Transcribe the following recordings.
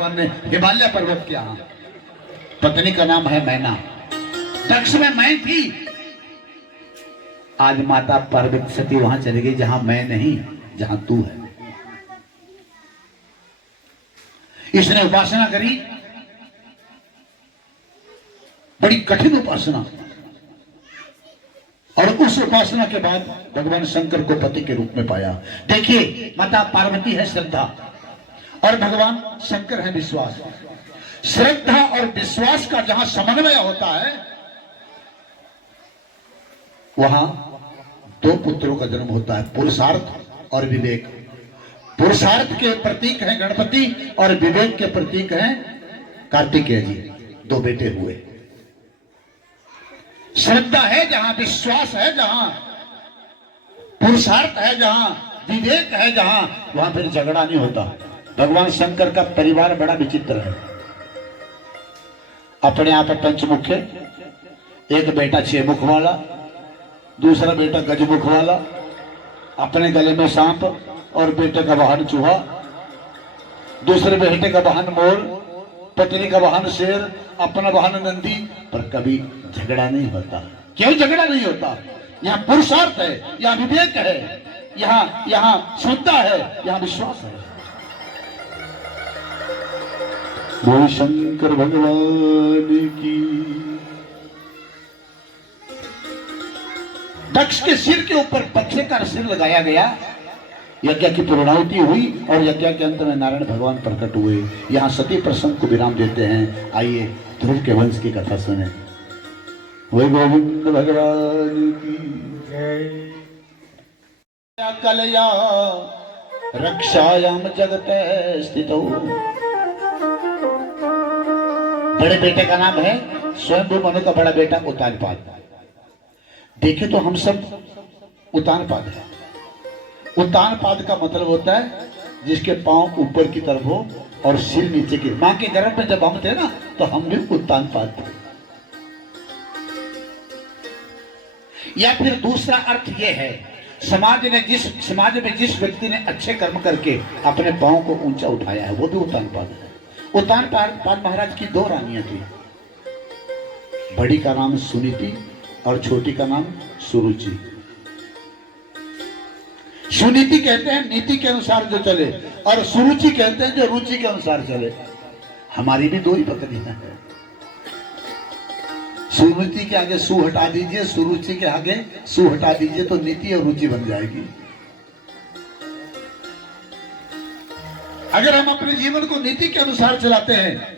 ने हिमालय पर्वत के यहाँ पत्नी का नाम है मैना। दक्ष में मैं थी, आज माता पार्वती सती वहां चली गई जहां मैं नहीं, जहां तू है। इसने उपासना करी, बड़ी कठिन उपासना, और उस उपासना के बाद भगवान शंकर को पति के रूप में पाया। देखिए, माता पार्वती है श्रद्धा और भगवान शंकर है विश्वास। श्रद्धा और विश्वास का जहां समन्वय होता है वहां दो पुत्रों का जन्म होता है, पुरुषार्थ और विवेक। पुरुषार्थ के प्रतीक हैं गणपति और विवेक के प्रतीक हैं कार्तिकेय जी, दो बेटे हुए। श्रद्धा है जहां, विश्वास है जहां, पुरुषार्थ है जहां, विवेक है जहां, वहां फिर झगड़ा नहीं होता। भगवान शंकर का परिवार बड़ा विचित्र है। अपने आप पंचमुख है, एक बेटा 6 मुख वाला, दूसरा बेटा गजमुख वाला, अपने गले में सांप और बेटे का वाहन चूहा, दूसरे बेटे का वाहन मोर, पत्नी का वाहन शेर, अपना वाहन नंदी, पर कभी झगड़ा नहीं होता। क्यों झगड़ा नहीं होता? यहाँ पुरुषार्थ है, यहाँ विवेक है, यहाँ श्रद्धा है, यहाँ विश्वास है। बोल शंकर भगवान की। दक्ष के सिर के ऊपर बच्चे का सिर लगाया गया, यज्ञ की पूर्णाहुति हुई और यज्ञ के अंत में नारायण भगवान प्रकट हुए। यहाँ सती प्रसंग को विराम देते हैं। आइए ध्रुव के वंश की कथा सुने। वही गोविंद भगवान की जय। कलया रक्षायाम जगते स्थितो। बड़े बेटे का नाम है स्वयंभू मनु का बड़ा बेटा उत्तानपाद। देखे तो हम सब उत्तानपाद है। उत्तानपाद का मतलब होता है जिसके पांव ऊपर की तरफ हो और सिर नीचे की। मां के गर्भ में जब हम थे ना तो हम भी उत्तानपाद थे। या फिर दूसरा अर्थ यह है, समाज में जिस व्यक्ति ने अच्छे कर्म करके अपने पांव को ऊंचा उठाया है वो भी उत्तानपाद है। उत्तानपाद महाराज की 2 रानियां थी, बड़ी का नाम सुनीति और छोटी का नाम सुरुचि। सुनीति कहते हैं नीति के अनुसार जो चले, और सुरुचि कहते हैं जो रुचि के अनुसार चले। हमारी भी 2 ही पत्नियां हैं। सुनीति के आगे सु हटा दीजिए, सुरुचि के आगे सु हटा दीजिए तो नीति और रुचि बन जाएगी। अगर हम अपने जीवन को नीति के अनुसार चलाते हैं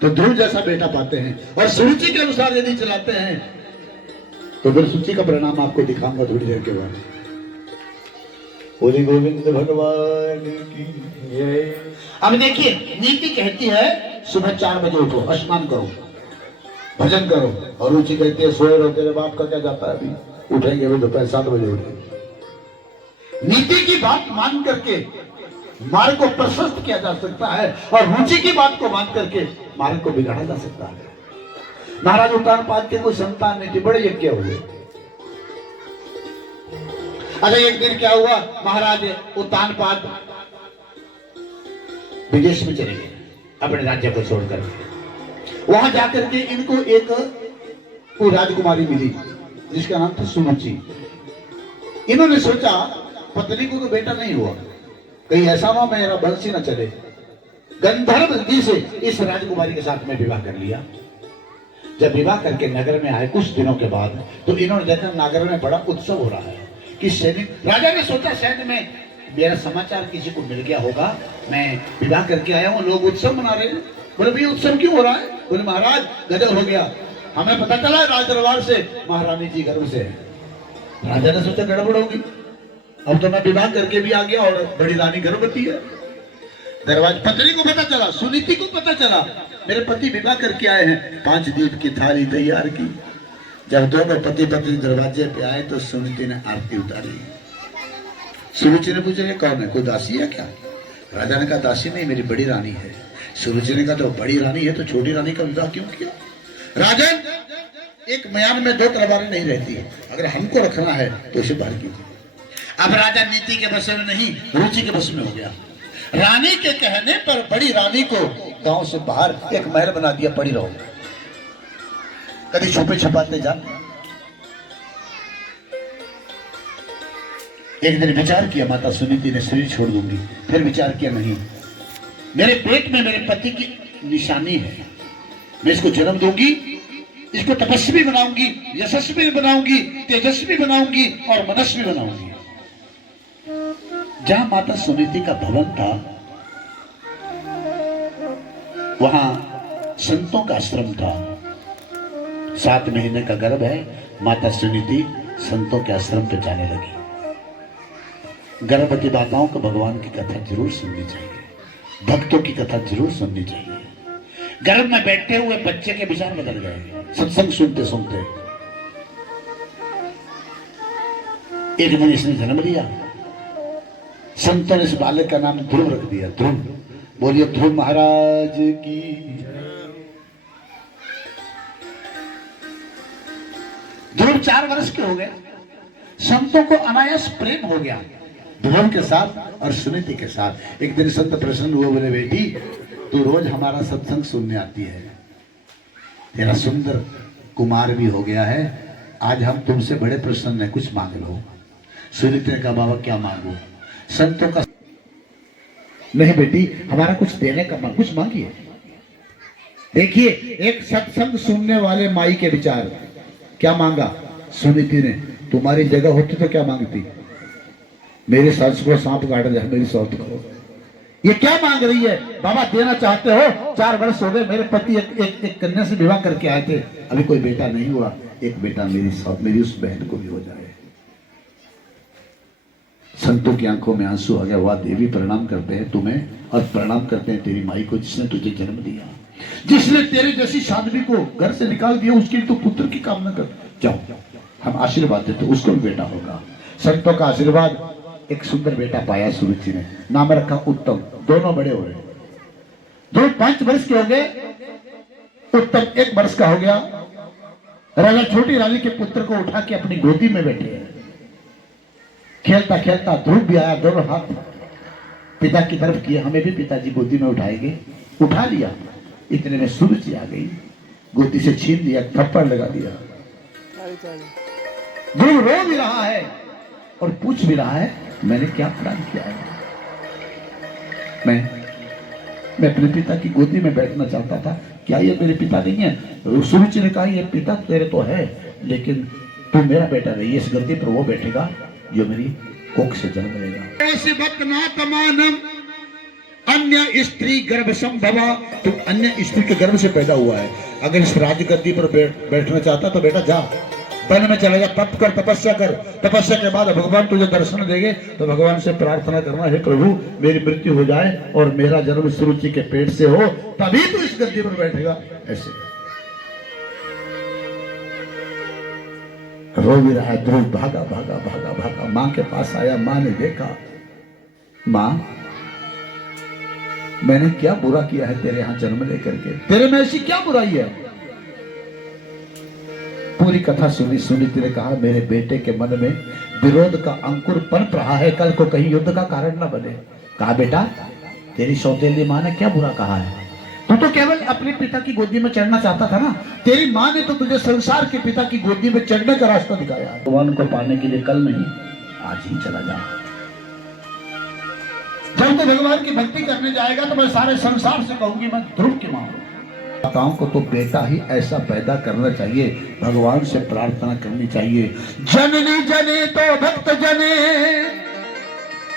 तो ध्रुव जैसा बेटा पाते हैं, और सुरुचि के अनुसार यदि चलाते हैं तो फिर सूची का परिणाम आपको दिखाऊंगा थोड़ी देर के बाद। बोले गोविंद भगवान की जय। अब देखिए, नीति कहती है सुबह 4 बजे उठो, स्नान करो, भजन करो, और रुचि कहती है सोए रहो, तेरे बाप का क्या जाता है, अभी उठेंगे अभी दोपहर 7 बजे उठेंगे। नीति की बात मान करके मार्ग को प्रशस्त किया जा सकता है, और रुचि की बात को मान करके मार्ग को बिगाड़ा जा सकता है। महाराज उत्तानपाद के कोई संतान नहीं थी, बड़े यज्ञ हुए। अच्छा, एक दिन क्या हुआ, महाराज उत्तानपाद विदेश में चले गए अपने राज्य को छोड़कर। वहां जाकर के इनको एक कोई राजकुमारी मिली जिसका नाम था सुरुचि। इन्होंने सोचा पत्नी को तो बेटा नहीं हुआ, कहीं ऐसा ना मेरा वंश ही न चले। गंधर्व जी से इस राजकुमारी के साथ में विवाह कर लिया। जब विवाह करके नगर में आए कुछ दिनों के बाद तो इन्होंने देखा नगर में बड़ा उत्सव हो रहा है कि सैनिक। राजा ने सोचा शायद में मेरा समाचार किसी को मिल गया होगा, मैं विवाह करके आया हूँ, लोग उत्सव मना रहे हैं। बोले भाई उत्सव क्यों हो रहा है? बोले महाराज गजब हो गया, हमें पता चला राज दरबार से महारानी जी गर्भ से है। राजा ने सोचा गड़बड़ होगी, अब तो मैं विवाह करके भी आ गया और बड़ी रानी गर्भवती है। दरबार पत्नी को पता चला, सुनीति को पता चला मेरे पति विवाह करके आए हैं। 5 दीप की थाली तैयार की। जब दोनों पति पत्नी दरवाजे पे आए तो सुनीति ने आरती उतारी। सुरुचि ने पूछा कौन है, कोई दासी है क्या? राजा ने कहा दासी नहीं, मेरी बड़ी रानी है। सुरुचि ने कहा तो बड़ी रानी है तो छोटी रानी का विवाह क्यों किया? राजन, एक म्यान में 2 तलवारें नहीं रहती, अगर हमको रखना है तो उसे बाहर कीजिए। अब राजा नीति के बस में नहीं, रुचि के बस में हो गया। रानी के कहने पर बड़ी रानी को गांव से बाहर एक महल बना दिया, पड़ी रहो, कभी छुपे छुपाते जा। एक दिन विचार किया माता सुनीति ने, शरीर छोड़ दूंगी। फिर विचार किया नहीं, मेरे पेट में मेरे पति की निशानी है, मैं इसको जन्म दूंगी, इसको तपस्वी बनाऊंगी, यशस्वी बनाऊंगी, तेजस्वी बनाऊंगी और मनस्वी बनाऊंगी। जहां माता सुनीति का भवन था वहां संतों का आश्रम था। 7 महीने का गर्भ है, माता सुनीति संतों के आश्रम पे जाने लगी। गर्भवती माताओं को भगवान की कथा जरूर सुननी चाहिए, भक्तों की कथा जरूर सुननी चाहिए। गर्भ में बैठे हुए बच्चे के विचार बदल गए सत्संग सुनते सुनते। एक दिन इसने जन्म लिया, संतों ने इस बालक का नाम ध्रुव रख दिया। ध्रुव, बोलिए ध्रुव महाराज की। ध्रुव 4 वर्ष के हो गए, संतों को अनायास प्रेम हो गया ध्रुव के साथ और सुनीति के साथ। एक दिन संत प्रसन्न हुए, बोले बेटी तू रोज हमारा सत्संग सुनने आती है, तेरा सुंदर कुमार भी हो गया है, आज हम तुमसे बड़े प्रसन्न हैं, कुछ मांग लो। सुनीति ने कहा बाबा क्या मांगू? संतों का नहीं बेटी, हमारा कुछ देने का कुछ मांगिए। देखिए एक सत्संग सुनने वाले माई के विचार, क्या मांगा सुनीति ने? तुम्हारी जगह होती तो क्या मांगती? मेरे सास को सांप काट जाए, मेरी सौत करो। ये क्या मांग रही है? बाबा देना चाहते हो? 4 वर्ष हो गए, मेरे पति एक कन्या से विवाह करके आए थे, अभी कोई बेटा नहीं हुआ, एक बेटा मेरी उस बहन को भी हो जाए। संतों की आंखों में आंसू आ गया। वाह देवी, प्रणाम करते हैं तुम्हें और प्रणाम करते हैं तेरी माई को जिसने तुझे जन्म दिया, जिसने तेरे जैसी साध्वी को घर से निकाल दिया, उसके लिए तो पुत्र की कामना कर। जाओ हम आशीर्वाद देते, उसको भी बेटा होगा। संतों का आशीर्वाद, एक सुंदर बेटा पाया सुरुचि ने, नाम रखा उत्तम। दोनों बड़े हो गए, दोनों 5 वर्ष के हो गए, उत्तम 1 वर्ष का हो गया। राजा छोटी रानी के पुत्र को उठा के अपनी गोदी में बैठे, खेलता खेलता ध्रुव भी आया, दोनों हाथ पिता की तरफ किए, हमें भी पिताजी गोदी में उठाएंगे। उठा लिया, इतने में सुरुचि आ गई, गोदी से छीन लिया, थप्पड़ लगा दिया। ध्रुव रो भी रहा है और पूछ भी रहा है मैंने क्या अपराध किया है? मैं अपने पिता की गोदी में बैठना चाहता था, क्या ये मेरे पिता नहीं है? सुरुचि ने कहा ये पिता तेरे तो है, लेकिन तू मेरा बेटा नहीं, इस गद्दी पर वो बैठेगा जो मेरी कोख से जन्म लेगा। ऐसे वक्त ना तमानम अन्य स्त्री गर्भ संभवा, तू अन्य स्त्री के गर्भ से पैदा हुआ है। अगर इस राज गद्दी पर बैठना चाहता तो बेटा जा, वन में चला जा, तप कर, तपस्या कर। तपस्या के बाद भगवान तुझे दर्शन देंगे तो भगवान से प्रार्थना करना, हे प्रभु मेरी मृत्यु हो जाए और मेरा जन्म सुरुचि के पेट से हो, तभी तो इस गद्दी पर बैठेगा। ऐसे रो भी रहा है ध्रुव, भागा भागा भागा भागा, मां के पास आया। मां ने देखा, मां मैंने क्या बुरा किया है तेरे यहां जन्म लेकर के? तेरे में ऐसी क्या बुराई है? पूरी कथा सुनी। सुनीति ने कहा मेरे बेटे के मन में विरोध का अंकुर पनप रहा है, कल को कहीं युद्ध का कारण न बने। कहा बेटा तेरी सौतेली मां ने क्या बुरा कहा है? तू तो केवल अपने पिता की गोदी में चढ़ना चाहता था ना, तेरी मां ने तो तुझे संसार के पिता की गोदी में चढ़ने का रास्ता दिखाया है। भगवान को पाने के लिए कल नहीं आज ही चला जा। जब तो भगवान की भक्ति करने जाएगा तो मैं सारे संसार से कहूंगी मैं ध्रुव की मां हूं। माताओं को तो बेटा ही ऐसा पैदा करना चाहिए, भगवान से प्रार्थना करनी चाहिए। जननी जने तो भक्त जने,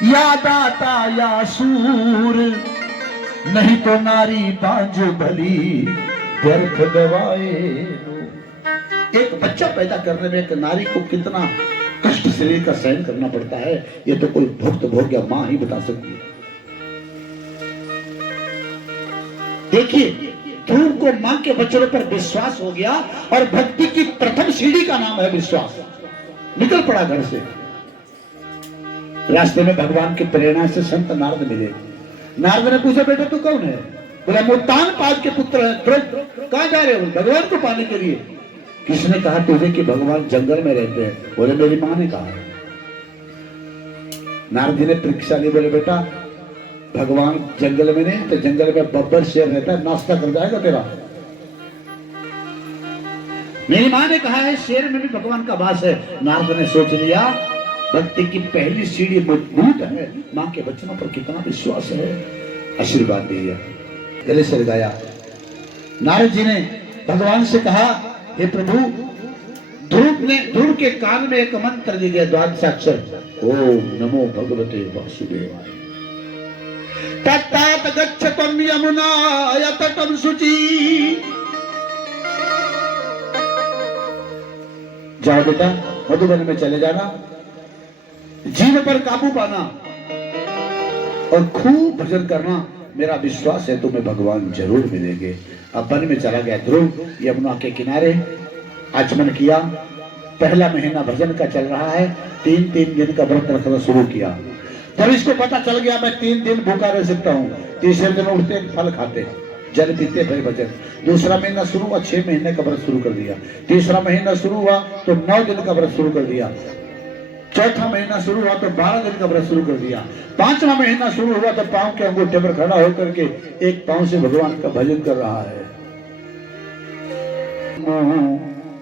या दाता या सूर, नहीं तो नारी बांझ भली व्यर्थ गवाए। एक बच्चा पैदा करने में एक नारी को कितना कष्ट शरीर का सहन करना पड़ता है, ये तो कोई भक्त भोग्य मां ही बता सकती है। देखिए ध्रुव को मां के वचनों पर विश्वास हो गया और भक्ति की प्रथम सीढ़ी का नाम है विश्वास। निकल पड़ा घर से। रास्ते में भगवान की प्रेरणा से संत नारद मिले। नारद ने पूछा बेटा तू कौन है? बोला मुल्तान पाद के पुत्र है। ध्रुव कहां जा रहे हो? भगवान को पाने के लिए। किसने कहा तुझे कि भगवान जंगल में रहते हैं? बोले मेरी मां ने कहा है। नारद जी ने परीक्षा ली, बोले बेटा भगवान जंगल में नहीं तो जंगल में बब्बर शेर रहता है, नाश्ता कर जाएगा तेरा। मेरी माँ ने कहा है शेर में भी भगवान का वास है। नारद ने सोच लिया भक्ति की पहली सीढ़ी मजबूत है, माँ के वचनों पर कितना विश्वास है, आशीर्वाद दिया, गले से लगाया। नारद जी ने भगवान से कहा, हे प्रभु, ध्रुव के कान में एक मंत्र दे दिया, द्वादशाक्षर, ओम नमो भगवते वासुदेवाय। तत्तात गच्छतं यमुनाय तटं शुचि। जाओ बेटा, मधुबन में चले जाना, जीव पर काबू पाना और खूब भजन करना। मेरा विश्वास है तुम्हें भगवान जरूर मिलेंगे। अब वन में चला गया ध्रुव, यमुना के किनारे आचमन किया। पहला महीना भजन का चल रहा है, 3 दिन का व्रत रखना शुरू किया। जब इसको पता चल गया मैं 3 दिन भूखा रह सकता हूँ, तीसरे दिन उठते फल खाते, जल पीते, फिर भजन। दूसरा महीना शुरू हुआ, 6 महीने का व्रत शुरू कर दिया। तीसरा महीना शुरू हुआ तो 9 दिन का व्रत शुरू कर दिया। चौथा महीना शुरू हुआ तो 12 दिन का व्रत शुरू कर दिया। 5वां महीना शुरू हुआ तो पांव के अंगूठे पर खड़ा होकर के एक पांव से भगवान का भजन कर रहा है।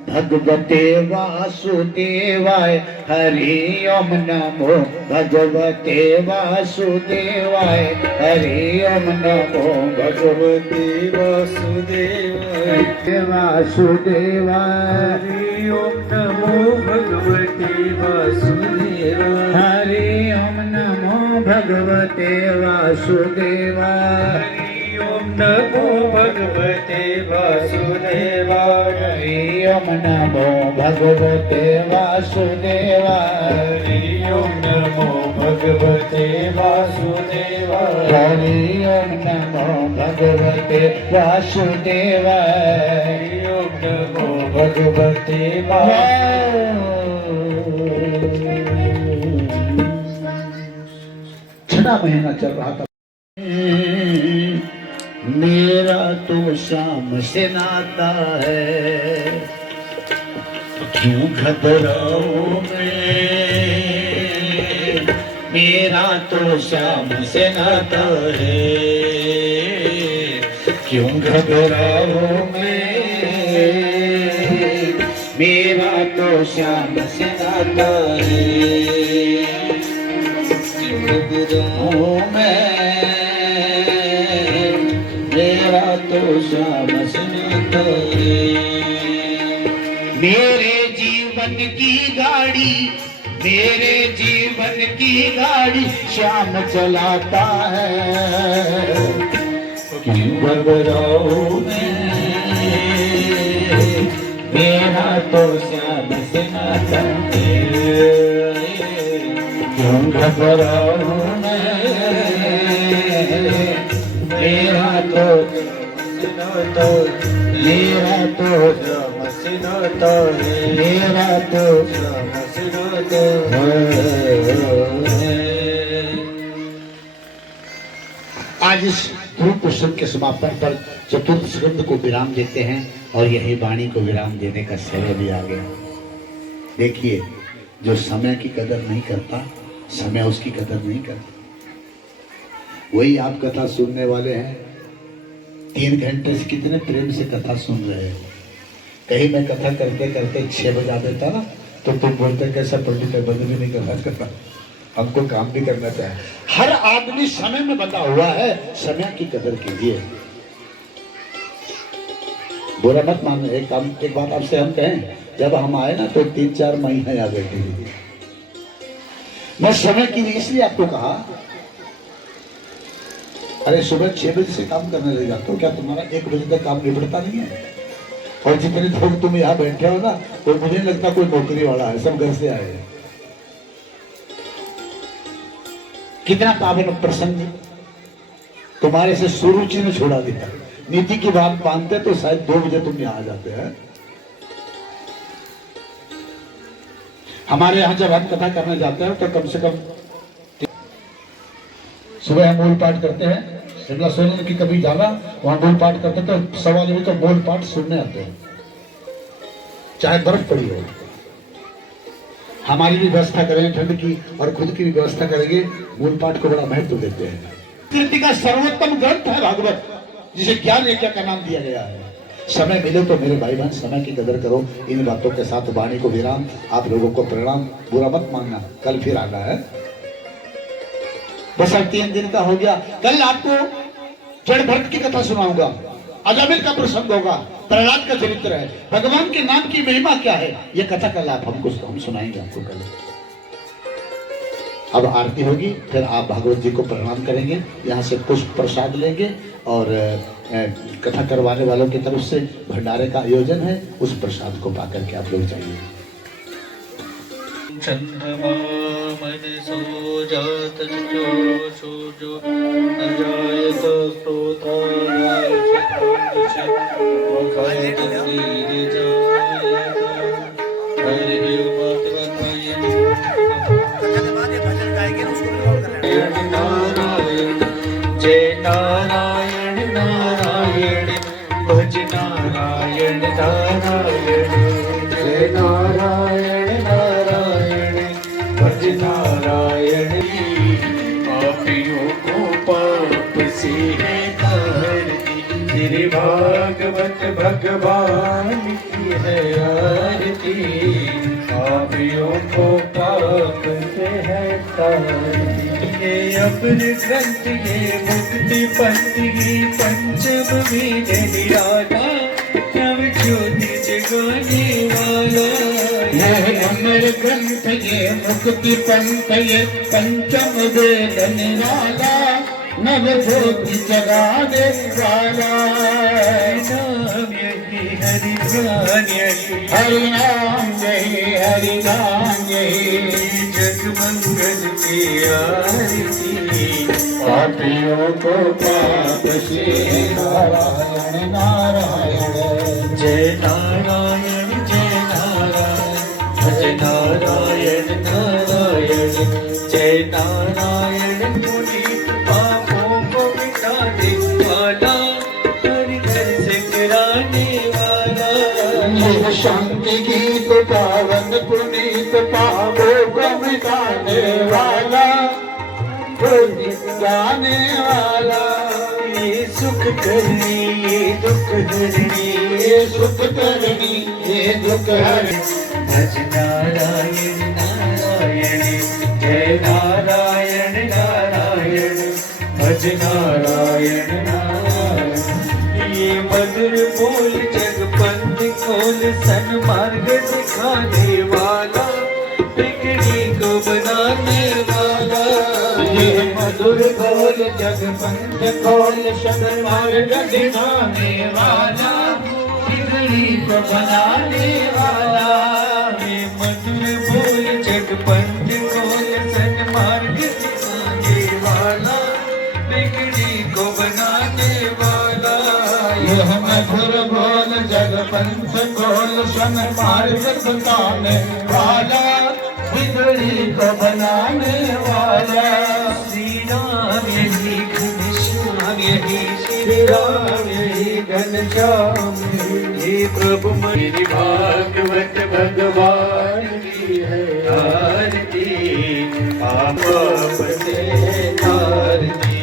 भगवते वासुदेवाय, हरि ओम नमो भगवते वासुदेवाय, हरि ओम नमो भगवते वासुदेवाय, वासुदेवाय, हरि ओम नमो भगवते वासुदेवाय, हरि ओम नमो भगवते वासुदेवाय, ओम नमो भगवते वासुदेवाय, हरि ओम नमो भगवते वासुदेवाय, हरि ओम नमो भगवते वासुदेवाय, हरि ओम नमो भगवते वासुदेवाय, हरि ओम नमो भगवते वासुदेवाय। छठा महीना चल रहा था। मेरा तो शाम से नाता है, क्यों घबराऊं मैं, मेरा तो शाम से नाता है, क्यों घबराऊं मैं, मेरा तो शाम से नाता है, क्यों घबराऊं मैं, मेरा तो शाम से नाता है। मेरे जीवन की गाड़ी, मेरे जीवन की गाड़ी श्याम चलाता है, क्यों घबराऊं मैं, मेरा तो श्याम से नाता है, क्यों घबराऊं मैं, मेरा तो मेरा तो नाता है, मेरा तो नाता है। आज इस ध्रुव पुष्प के समापन पर चतुर्थ स्कंद को विराम देते हैं और यही वाणी को विराम देने का समय भी आ गया। देखिए, जो समय की कदर नहीं करता, समय उसकी कदर नहीं करता। वही आप कथा सुनने वाले हैं, 3 घंटे से कितने प्रेम से कथा सुन रहे हैं। कहीं मैं कथा करते करते 6 बजा देता ना, तो तुम बोलते कैसा पंडित है, बंद भी नहीं करना चाहता, हमको काम भी करना चाहिए। हर आदमी समय में बंधा हुआ है, समय की कदर कीजिए। बुरा मत मानो। एक बात आपसे हम कहें, जब हम आए ना तो 3-4 महीने आ गए थे। मैं समय की इसलिए आपको कहा, अरे सुबह 6 बजे से काम करने लग जाते हो, क्या तुम्हारा 1 बजे तक काम निपटता नहीं है? और जितने लोग तुम यहाँ बैठे हो ना, तो मुझे नहीं लगता कोई नौकरी वाला है, सब घर से आए हैं। कितना पावन प्रसंग तुम्हारे से सुरुचि ने छोड़ा दिया। नीति की बात मानते तो शायद 2 बजे तुम यहाँ आ जाते हैं। हमारे यहाँ जब हम कथा करने जाते हैं तो कम से कम सुबह हम मूल पाठ करते हैं। शिमला सोलन की कभी जाना, वहां मूल पाठ करते तो 1:15 बजे तो मूल पाठ सुनने आते हैं, चाहे बर्फ पड़ी हो। हमारी भी व्यवस्था करेंगे ठंड की और खुद की भी व्यवस्था करेंगे, मूल पाठ को बड़ा महत्व देते हैं। कृति का सर्वोत्तम ग्रंथ है भागवत, जिसे ज्ञान यज्ञ का नाम दिया गया है। समय मिले तो मेरे भाई बहन समय की कदर करो। इन बातों के साथ वाणी को विराम, आप लोगों को प्रणाम, बुरा मत मानना, कल फिर आना है। बस अब 3 दिन का हो गया। कल आपको जड़ भरत की कथा सुनाऊंगा, अजामिल का प्रसंग होगा, प्रहलाद का चरित्र है, भगवान के नाम की महिमा क्या है, यह कथा कल आप हम सुनाएंगे आपको कल। अब आरती होगी, फिर आप भागवत जी को प्रणाम करेंगे, यहाँ से पुष्प प्रसाद लेंगे और कथा करवाने वालों की तरफ से भंडारे का आयोजन है, उस प्रसाद को पाकर के आप लोग जाइए। चंद्रमा मन सो जात जो अजायत स्तोता जय नारायण नारायण भज नारायण नारायण जय नारायण नारायण भज नारायण। पापियों को पाप से है तारती, तेरे भागवत भगवान की है आरती। पापियों को पाप से है तारती, ये अपने ग्रंथ ये मुक्ति पंथ ये पंचम वेद निराला, नव ज्योति जगाने वाला। ये अमर ग्रंथ ये मुक्ति पंथ ये पंचम वेद निराला, नव ज्योति जगाने वाला। नाम यही हरि ध्यान यही हरि नाम यही, हरि नाम यही, जग मंगल की आरती। पापियों को पाप से नारायण नारायण। जय नारायण जय नारायण भज नारायण नारायण जय नारायण। पुनीत पापों को मिटाने वाला, हरि घर से गिराने वाला। यह शांति गीत पावन पुनीत पापों को मिटाने वाला, गाने वाला। ये सुख करनी ये दुख हरनी, ये सुख करनी ये दुख हरनी। भज नारायण नारायण जय नारायण नारायण भज नारायण नारायण। ये मधुर बोल जग पंथ खोल सन्मार्ग दिखाने वाला, बिगड़ी को बनाने वाला। ये मधुर बोल जग पंथ खोल सन्मार्ग दिखाने वाला, बिगड़ी को बनाने वाला। ये मधुर बोल जग पंथ खोल सन्मार्ग दिखाने वाला, बिगड़ी को बनाने वाला। यह मधुर बोल जग पंथ खोल सन्मार्ग दिखाने वाला, बिगड़ी को बनाने वाला। श्री राम यही घनश्याम यही श्री राम यही घनश्याम। हे प्रभु मेरी भागवत भगवान की है आरती। पाप से तारती,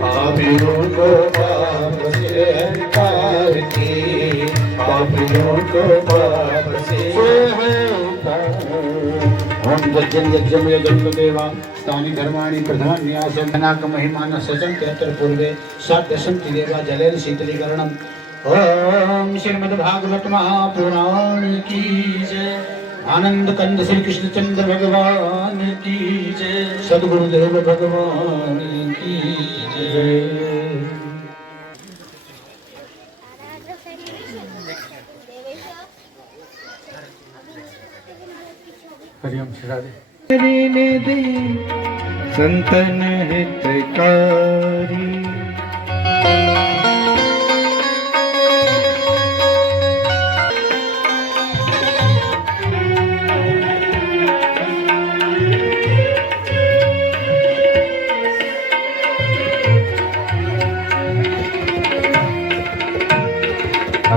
पापियों को पाप से तारती, पापियों को पाप से ओम यज्ञं यज्ञं यजन्तु देवा तानि धर्माणि प्रधान्यासनाक महिमान सचन्ते अत्र पूर्वे साध्यसन्ति देवा जलेन शीतलीकरणम्। ओम श्रीमद्भागवत महापुराण की जय। आनंद कंद श्री कृष्ण चंद्र भगवान की जय। सद्गुरुदेव भगवान की जय। हरिओम श्री राधे। ने दे संतन हितकारी,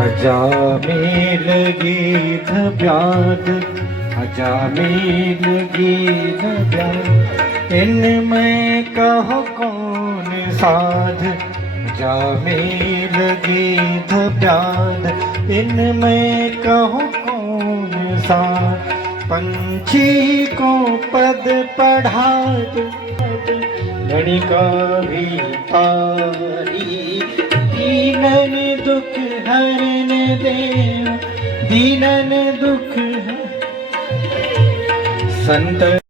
अजामिल गीत प्याद अजामिल गीत प्याद, इनमें कहो कौन साध जामे लगे धप्याद इनमें कहूँ कौन सा पंछी को पद पढ़ात गणिका भी पारी दीनन दुख हरन देव दीनन दुख संत